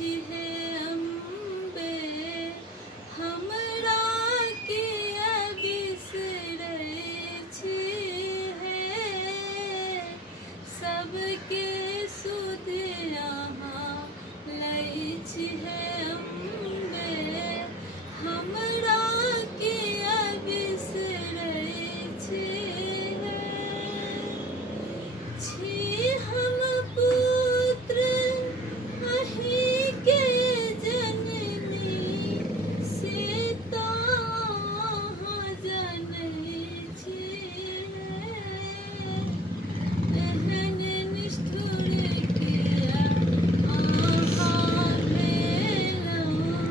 छी है अम्बे हमरा के बिसरै छी है सबके सुध अहाँ लै छी है अम्बे हमरा के बिसरै छी हम पुत्र अहीं के जननी सीता जनै छी एहन निष्ठुर किया अहाँ भेलहुँ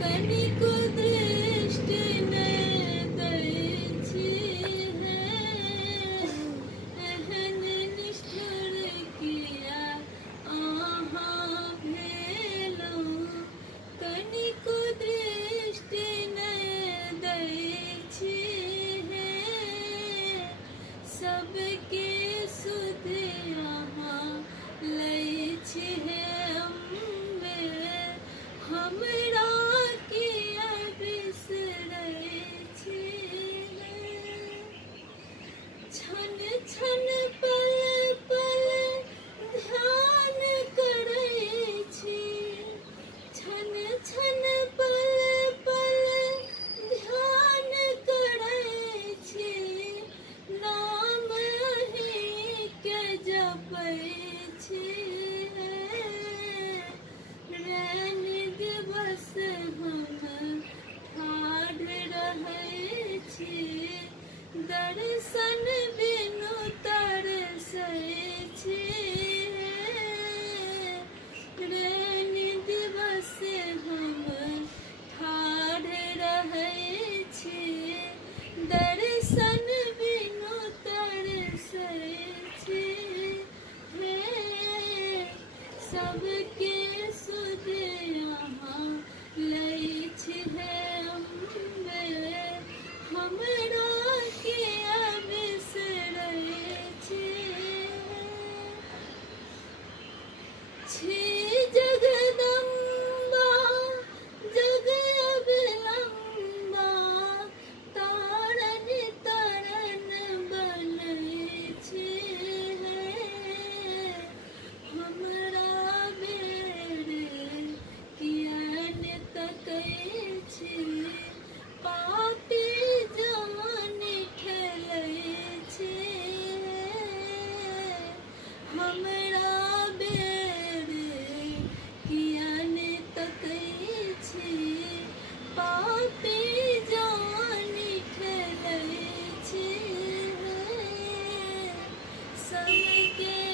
कनिको दृष्टि नहि दै छी एहन निष्ठुर किया अहाँ भेलहुँ कनिको दृष्टि नहि दै छी सबके सुध अहाँ लै छी है अम्बे हमरा किया बिसरै छी छन छन पल पल ध्यान करै छी छन छन पल पल ध्यान करै छी नाम अहीं के जपै छी रैन दिवस हम ठाढ़ रहै छी दर्शन बिनु तरसै छी रैन दिवस हम ठाढ़ रहै छी दर्शन बिनु तरसै छी सबके सुध अहाँ लै छी है अम्बे हमरा के बिसरै छी जगदम्बा जग अविलम्बा तारन तारन बनै छी हमरा बेर कियान तकै छी पापी जान खेलै छी हमरा बेर कियान तकै छी पापी जान खेलै छी सबके